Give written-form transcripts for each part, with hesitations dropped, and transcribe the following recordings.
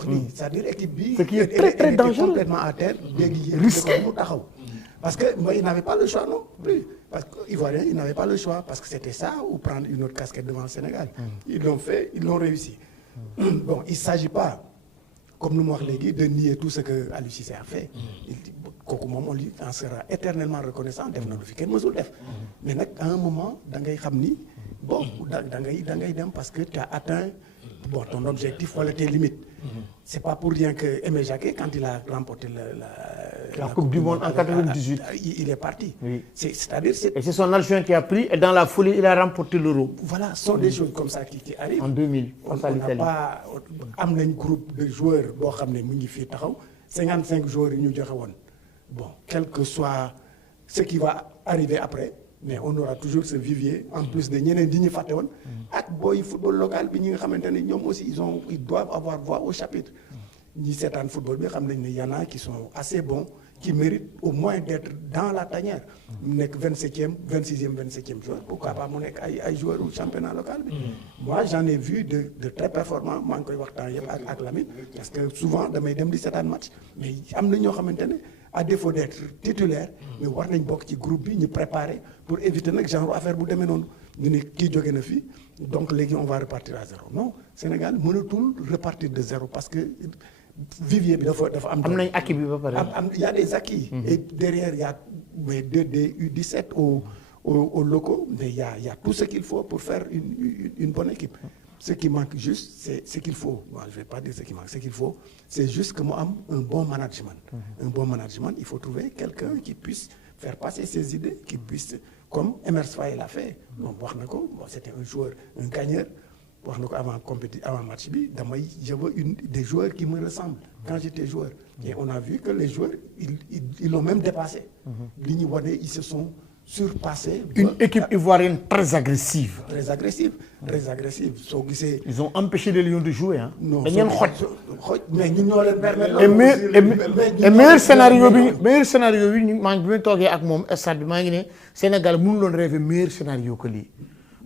wax nii c'est-à-dire équipe bi. ce qui est très très dangereux complètement à terre. léegi risqué mu taxaw. parce que moi il n'avait pas le choix non plus parce que Ivoirien il n'avait pas le choix parce que c'était ça ou prendre une autre casquette devant le Sénégal. Ils l'ont fait, ils l'ont réussi. Bon il s'agit pas comme nu mu wax léegi de nier tout ce que Aliou Cissé a fait. kooku moom on lui en sera éternellement reconnaissant def na lu fi kenn mësul def. mais nag à un moment da ngay xam ni bon da ngay dem parce que tu as atteint bon ton objectif wala tes limites. C'est pas pour rien que Aimé Jacquet quand il a remporté la Coupe du Monde en 98. Il est parti. Oui. C'est-à-dire et c'est son adjoint qui a pris et dans la foulée il a remporté l'Euro. Voilà sont des choses comme ça qui arrivent. En 2000 face à l'Italie. On n'a pas am nañ groupe de joueurs boo xam ne mu ngi fii taxaw 55 joueurs yi ñu joxe woon bon quel que soit ce qui va arriver après mais on aura toujours ce vivier en plus de ñeneen di ñu fàtte woon ak booy football local bi ñi nga xamante ne ñoom aussi ils doivent avoir voix au chapitre ñi seetaan football bi xam nañ ne y en a qui sont assez bons qui méritent au moins d'être dans la tanière mu nekk 27e 26e 27e joueur pourquoi pas mu nekk ay joueurs au championnat local bi moi j'en ai vu de très performants maa ngi koy waxtaan yëpp ak Lamine parce que souvent damay dem di seetaan match mais am na ñoo xamante ne à défaut d'être titulaire mais war nañ bokk ci groupe bi ñu préparer pour éviter nag genre affaire bu demee noonu ñu ne kii jóge na fii donc léegi on va repartir à zéro non Sénégal mënatul repartir de zéro parce que vivier bi dafa am nañ acquis bi ba pare. Il y a des acquis. Et derrière il y a mais des U17 aux locaux mais il y a tout ce qu'il faut pour faire une bonne équipe. Ce qui manque juste c'est ce qu'il faut bon je vais pas dire ce qui manque ce qu'il faut c'est juste que mu am un bon management. Un bon management il faut trouver quelqu'un qui puisse faire passer ses idées qui puisse comme Emerse Faé l'a fait bon wax na ko bon c'était un joueur un gagneur wax na ko avant match bi je veux des joueurs qui me ressemblent quand j'étais joueur et on a vu que les joueurs ils l'ont même dépassé li ñu wane ils se sont surpassés. Une équipe ivoirienne très agressive. Très agressive soo gisee. Ils ont empêché les Lions de jouer hein. non dañu leen xoj mais ñun ñoo leen permettre. et meilleur scénario bi ñu maa ngi bi ma toogee ak moom stade bi maa ngi ne Sénégal mënuloon rêver meilleur scénario que lii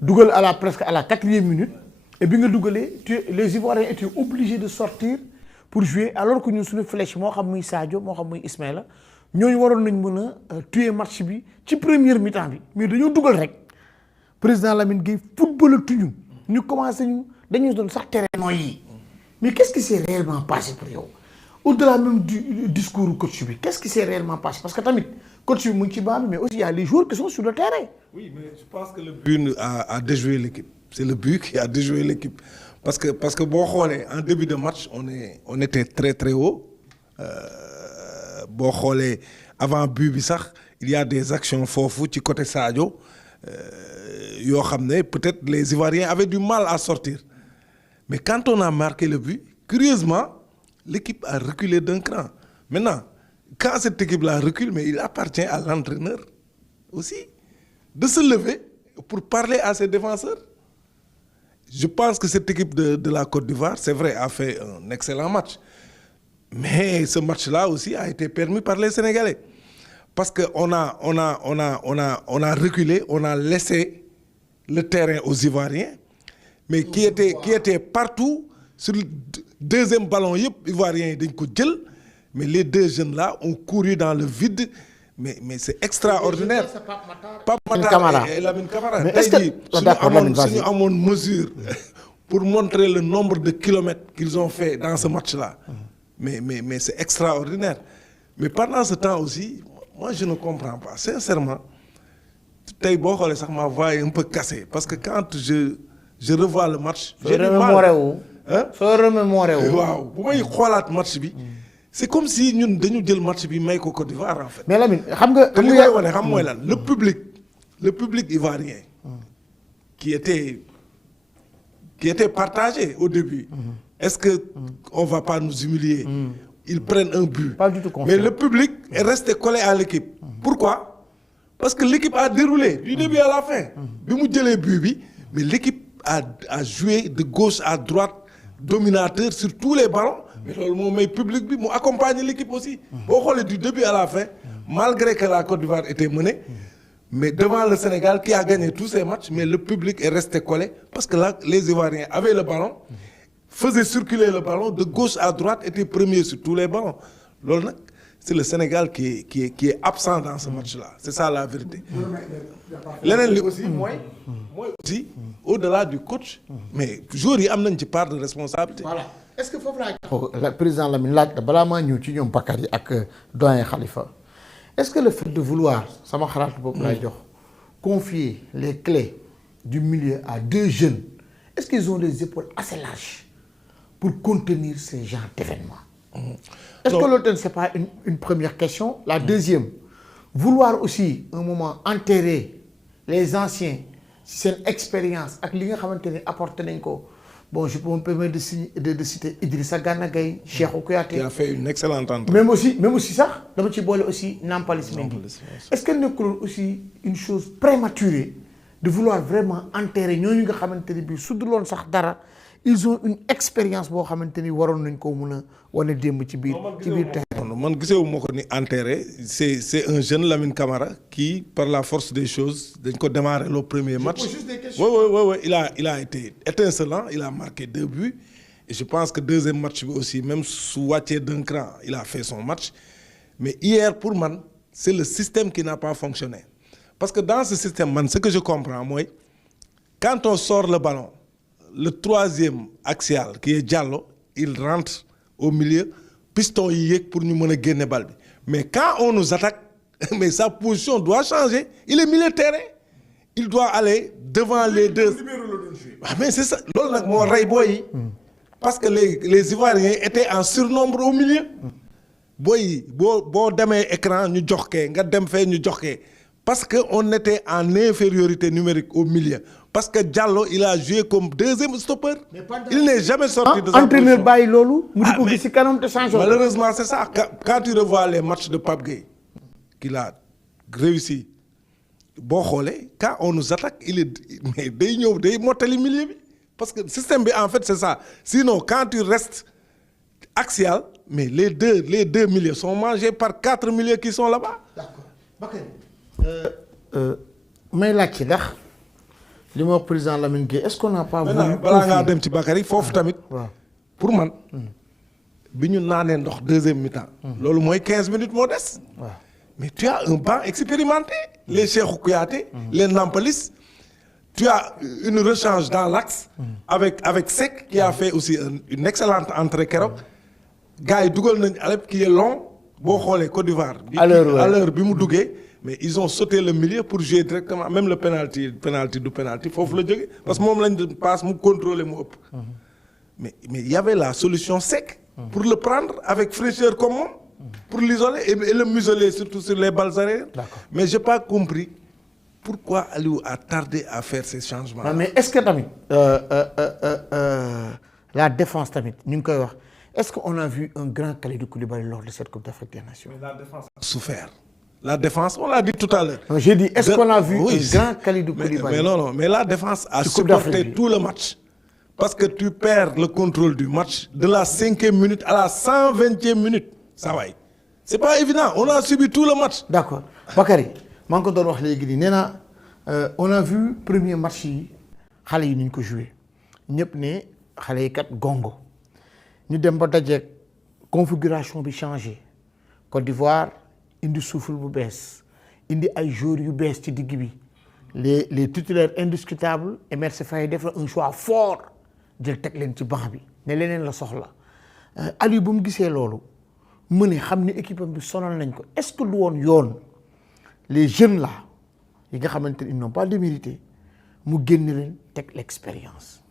dugal presque à la 4e minute et bi nga dugalee les Ivoiriens étaient obligés de sortir pour jouer alors que ñun suñu flèche moo xam muy Sadio moo xam muy Ismaïla ñooñu waroon nañ mën a tuer match bi ci première mi-temps bi mais dañoo dugal rek président Lamine Gueye footballatuñu ñu commencé dañuy doon sax terrain yi mais qu'est-ce qui s'est réellement passé pour yow au-delà même du discours coach bi qu'est-ce qui s'est réellement passé parce que tamit coach bi mu ngi ci banc bi mais aussi il y a les joueurs qui sont sur le terrain. Oui mais je pense que le but a déjoué l'équipe c'est le but qui a déjoué l'équipe parce que boo xoolee en début de match on était très très haut. Boo xoolee avant but bi sax il y a des actions foofu ci côté Sadio yoo xam ne peut-être les Ivoiriens avaient du mal à sortir mais quand on a marqué le but curieusement l'équipe a reculé d'un cran maintenant quand cette équipe-là recule mais il appartient à l'entraîneur aussi de se lever pour parler à ses défenseurs. Je pense que cette équipe de la Côte d'Ivoire c'est vrai a fait un excellent match. Mais ce match-là aussi a été permis par les Sénégalais parce que on a reculé, on a laissé le terrain aux Ivoiriens, mais qui étaient partout sur le deuxième ballon yëpp Ivoiriens yi dañ ko jël mais les deux jeunes-là ont couru dans le vide mais c'est extraordinaire. Pape Matar et Lamine Camara. Mais est-ce que suñu amoon mesure pour montrer le nombre de kilomètres qu'ils ont fait dans ce match-là. Mais c'est extraordinaire. Mais pendant ce temps aussi, moi je ne comprends pas. Sincèrement, tey boo xoolee sax ma voix est un peu cassée parce que quand je revois le match. j'ai du mal soo remémoré wu. waaw bu may xoolaat match bi. c'est comme si ñun dañu jël match bi may ko Côte d'Ivoire en fait. mais Lamine xam nga. te li koy wane xam mooy lan le public ivoirien. qui était partagé au début. Est-ce que on va pas nous humilier? Ils prennent un but. Pas du tout confiant. Mais le public est resté collé à l'équipe. Pourquoi? Parce que l'équipe a déroulé du début à la fin. Bi mu jëlee but bi mais l'équipe a joué de gauche à droite dominateur sur tous les ballons. Mais loolu moo may public bi mu accompagner l'équipe aussi. Boo xoolee du début à la fin malgré que la Côte d'Ivoire était menée mais devant le Sénégal qui a gagné tous ses matchs mais le public est resté collé parce que là les Ivoiriens avaient le ballon. faisait circuler le ballon de gauche à droite, était premier sur tous les ballons. Loolu nag c'est le Sénégal qui est absent dans ce match-là. C'est ça la vérité. leneen li aussi mooy aussi au-delà du coach. mais joueurs yi am nañ ci part de responsabilité. voilà est-ce que foofu laa. le président Lamine laaj balaa maa ñëw ci ñoom Bakary ak doyen Khalifa est-ce que le fait de vouloir sama xalaat boobu laay jox confier les clés du milieu à 2 jeunes est-ce qu'ils ont les épaules assez larges pour contenir ces genres d'événements. Est-ce que loolu c'est pas une première question. La deuxième vouloir aussi un moment enterrer les anciens ci seen expérience ak li nga xamante ne apporté nañ ko bon je peux me permettre de citer Idrissa Gana Gueye, Cheikhou Kouyaté. qui a fait une excellente entrée. même aussi sax dama ci boole aussi Nampalys Mendy. Est-ce que nekkul aussi une chose prématurée de vouloir vraiment enterrer ñooñu nga xamante ne bii su dul woon sax dara ils ont une expérience boo xamante ni waroon nañ koo mën a wane démb ci biir terrain. man gisewu ma ko ni enterré c'est un jeune Lamine Camara qui par la force des choses dañ ko démarrer le premier match. oui il a été étincelant, il a marqué 2 buts et je pense que deuxième match bi aussi même su wàccee d'un cran il a fait son match mais hier pour man c'est le système qui n'a pas fonctionné parce que dans ce système man ce que je comprends mooy quand on sort le ballon le troisième axial qui est Diallo il rentre au milieu piston yi yéeg pour ñu mën a génne balle bi mais quand on nous attaque mais sa position doit changer il est milieu de terrain il doit aller devant les deux. mais c'est ça loolu nag moo rey booy yi parce que les Ivoiriens étaient en surnombre au milieu booy yi boo demee écran ñu jox kee nga dem fee ñu jox kee parce que on était en infériorité numérique au milieu parce que Diallo il a joué comme deuxième stopper. Il n'est jamais sorti de sa position. Entraîneur bàyyi loolu. mu di ko gis ci kanam te changé. Malheureusement c'est ça quand tu revois les matchs de Pape Gueye qu'il a réussi boo xoolee quand on nous attaque il est mais day ñëw day mottali milieu bi parce que système bi en fait c'est ça sinon quand tu restes axial mais les deux milieux sont mangés par 4 milieux qui sont là-bas. D'accord Bakary. may laaj ci ndax li ma wax président Lamine Gueye est-ce qu'on n'a pas voulu balaa ngaa dem ci Bakary foofu tamit pour man bi ñu naanee ndox deuxième mi-temps loolu mooy 15 minutes moo des mais tu as un banc expérimenté les Cheikhou Kouyaté les Nampalys tu as une rechange dans l'axe avec Seck qui a fait aussi une excellente entrée keroog gars yi dugal nañ Alep qui est long boo xoolee Côte d'Ivoire à l'heure bi mu duggee mais ils ont sauté le milieu pour jouer directement même le penalty du penalty foofu la jógee parce que moom lañ passe mu contrôler mu ëpp mais il y avait la solution Seck pour le prendre avec fraîcheur comme moom pour l'isoler et le museler surtout sur les balles arrêtées. Mais j'ai pas compris pourquoi Aliou a tardé à faire ces changements. Mais est-ce que tamit la défense tamit ñu ngi koy wax est-ce qu'on a vu un grand Kalidou Koulibaly lors de cette Coupe d'Afrique des Nations? Mais la défense a souffert. La défense, on l'a dit tout à l'heure. J'ai dit est-ce qu'on a vu un grand Kalidou Koulibaly? Mais non, mais la défense a supporté tout le match. Parce que tu perds le contrôle du match de la 5e minute à la 120e minute. Ça va. C'est pas évident. On a subi tout le match. D'accord. Bakary, maa ngi ko doon wax léegi nii nee na on a vu premier match yi xale yi ni ñu ko joué ñëpp ne xale yi kat gongo ñu dem ba dajeeg configuration bi changé Côte d'Ivoire indi souffle bu bees indi ay joueurs yu bees ci digg bi les titulaires indiscutables Emerse Faé def un choix fort jël teg leen ci banc bi ne leneen la soxla Aliou bu mu gisee loolu mu ne xam ne équipe bi sonal nañ ko est-ce que du woon yoon les jeunes là yi nga xamante ne ils n'ont pas démérité mu génne leen teg l'expérience.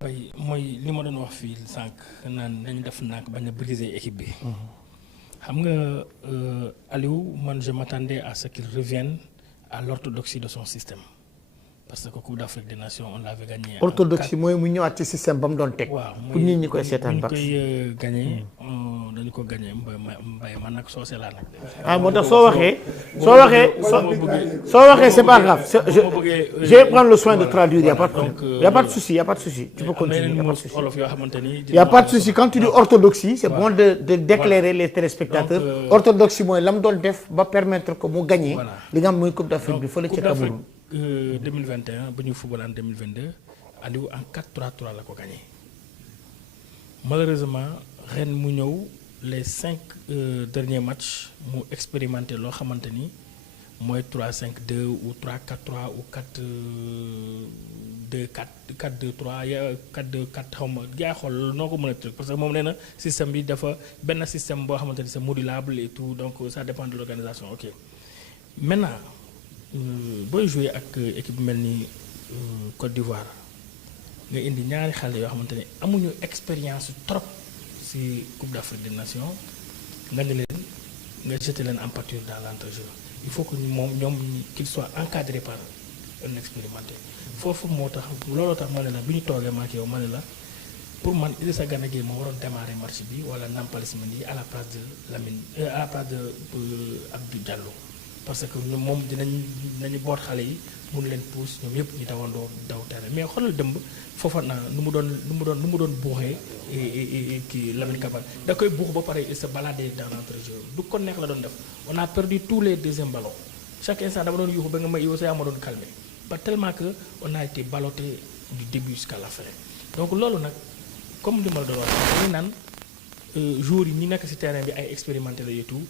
bay mooy li ma doon wax fii sànq naan nañu def nànk bañ a briser équipe bi. xam nga Aliou man je m'attendais à ce qu'il revienne à l'orthodoxie de son système parce que Coupe d'Afrique des Nations on l'avait gagné. orthodoxie mooy mu ñëwaat ci système ba mu doon teg. waaw pour nit ñi koy seetaan ba koy gagné dañu ko gagné mbay man nag soose laa nag. ah moo tax soo waxee c'est pas grave je vais prendre le soin de traduire y a pas de problème y a pas de souci y a pas de souci tu peux continuer y a pas de souci olof yoo xamante ni y a pas de souci quand tu dis orthodoxie c'est bon de d'éclairer les téléspectateurs orthodoxie mooy la mu doon def ba permettre que mu gagné li nga xam mooy Coupe d'Afrique bi fële ca Cameroun 2021 ba ñu football en 2022 Aliou en 4-3-3 la ko gagné malheureusement ren mu ñëw les 5 derniers matchs mu expérimenté loo xamante ni mooy 3-5-2 ou 3-4-3 ou 4-2-4 4-2-3 ya 4-2-4 xaw ma yaa xool noo ko mën a truc parce que moom nee na système bi dafa benn système boo xamante ni c'est modulable et tout donc ça dépend de l'organisation ok maintenant booy jouer ak équipe mel ni Côte d'Ivoire nga indi ñaari xale yoo xamante ne amuñu expérience trop ci Coupe d'Afrique des Nations nga ne leen nga jeter leen en pâture dans l'entrejeu il faut que ñoom qu'ils soient encadrés par un expérimenté foofu moo tax looloo tax ma ne la bi ñu toogee ma ak yow ma ne la pour man Idrissa Gana Gueye moo waroon démarrer match bi wala Nampalys Mendy à la place de Lamine à la place de Abdou Diallo parce que moom dinañu boot xale yi mun leen pousse ñoom yëpp ñu dawandoo daw terrain mais xoolal dëmb Fofana nu mu doon buuxee kii Lamine Camara da koy buux ba pare il se baladait dans l'entrejeu du ko neex la doon def on a perdu tous les deuxièmes ballons chaque instant dama doon yuuxu ba nga may yow sa yaa ma doon calmer ba tellement que on a été ballotté du début jusqu'à la fin donc loolu nag comme li ma la doon wax dañu naan joueurs yi ñi nekk ci terrain bi ay expérimenté la et tout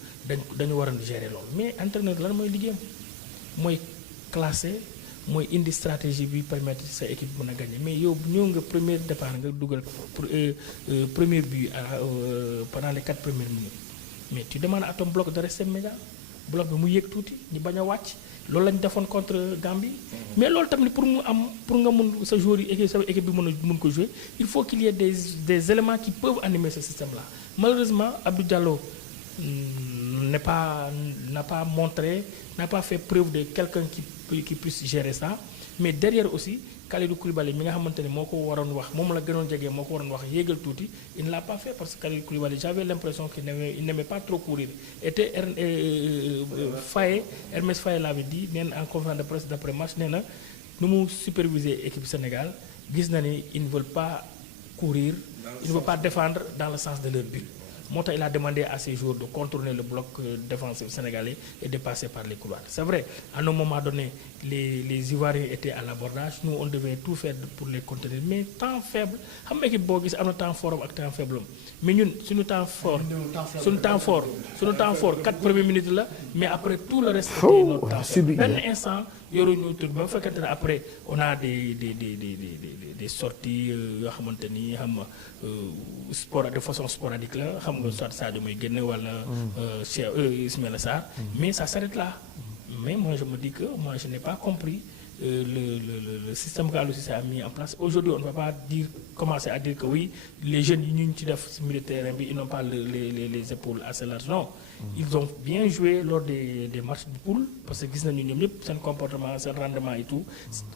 dañu war a gérer loolu mais entraîneur lan mooy liggéeyam mooy classer mooy indi stratégie bi permettre sa équipe mën a gagner mais yow ñëw nga premier départ nga dugal pour premier but pendant les 4 premières minutes mais tu demandes à ton bloc de rester médian bloc bi mu yéeg tuuti ñu bañ a wàcc loolu lañu defoon contre Gambie mais loolu tamit pour mu am pour nga mun sa joueur yi sa équipe bi mun ko jouer il faut qu'il y ait des éléments qui peuvent animer ce système là malheureusement Abdou Diallo n'a pas fait preuve de quelqu'un qui puisse gérer ça mais derrière aussi Kalidou Koulibaly mi nga xamante ne moo ko waroon wax moom la gënoon jege moo ko waroon wax yéegal tuuti il ne l'a pas fait parce que Kalidou Koulibaly j'avais l'impression qu'il n'aimait pas trop courir était Hermès Faé l'avait dit nee na en conférence de presse d'après match nee na nu mu superviser équipe Sénégal gis na ni ils ne veulent pas courir ils ne veulent pas défendre dans le sens de leur but moo tax il a demandé à ses joueurs de contourner le bloc défensif sénégalais et de passer par les couloirs c'est vrai à un moment donné les Ivoiriens étaient à l'abordage nous on devait tout faire pour les contenir mais temps faible xam nga équipe boo gis am na temps fort ak temps faible mais ñun suñu temps fort 4 premières minutes la mais après tout le reste c'était notre temps faible benn instant yoruñu tur ba fekkante ne après on a des sorties yoo xamante ni xam nga de façon sporadique la xam nga soit Sadio muy génn wala Ismaïla Sarr mais ça s'arrête là mais moi je me dis que moi je n'ai pas compris le système qu'Aliou Cissé a mis en place aujourd'hui on ne va pas commencer à dire que oui les jeunes yi ñu ci def militaire bi ils n'ont pas les épaules assez larges non ils ont bien joué lors des matchs de poule parce que gis nañu ñoom ñëpp seen comportement seen rendement et tout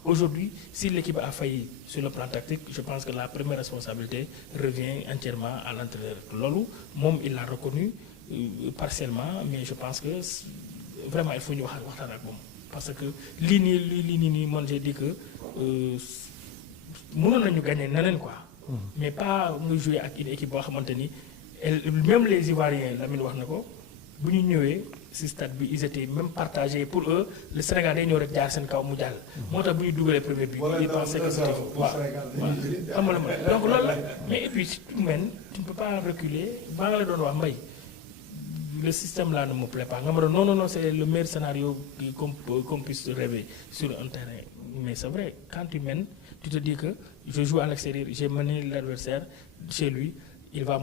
aujourd'hui si l'équipe a failli sur le plan tactique je pense que la première responsabilité revient entièrement à l'entraîneur loolu moom il l'a reconnu partiellement mais je pense que vraiment il faut ñu waxtaan ak moom parce que lii nii man j'ai dit que mënoon nañu gagner neneen quoi mais pas nga jouer ak une équipe boo xamante ni même les Ivoiriens Lamine wax na ko bu ñu ñëwee ci stade bi ils étaient même partagés pour eux le Sénégal day ñëw rek jaar seen kaw mu jàll moo tax bu ñu dugalee premier but ils pensaient que c'était waaw xam nga donc loolu la mais et puis si tu mènes tu ne peux pas reculer baa nga la doon wax Mbaye le système là ne me plaît pas nga ma doon non c'est le meilleur scénario qu'on puisse rêver sur un terrain mais c'est vrai quand tu mènes tu te dis que je joue à l'extérieur j'ai mené l'adversaire chez lui il va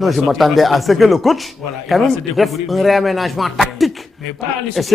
non je m'attendais à ce que le coach voilà, quand même def un réaménagement tactique mais pas à essayer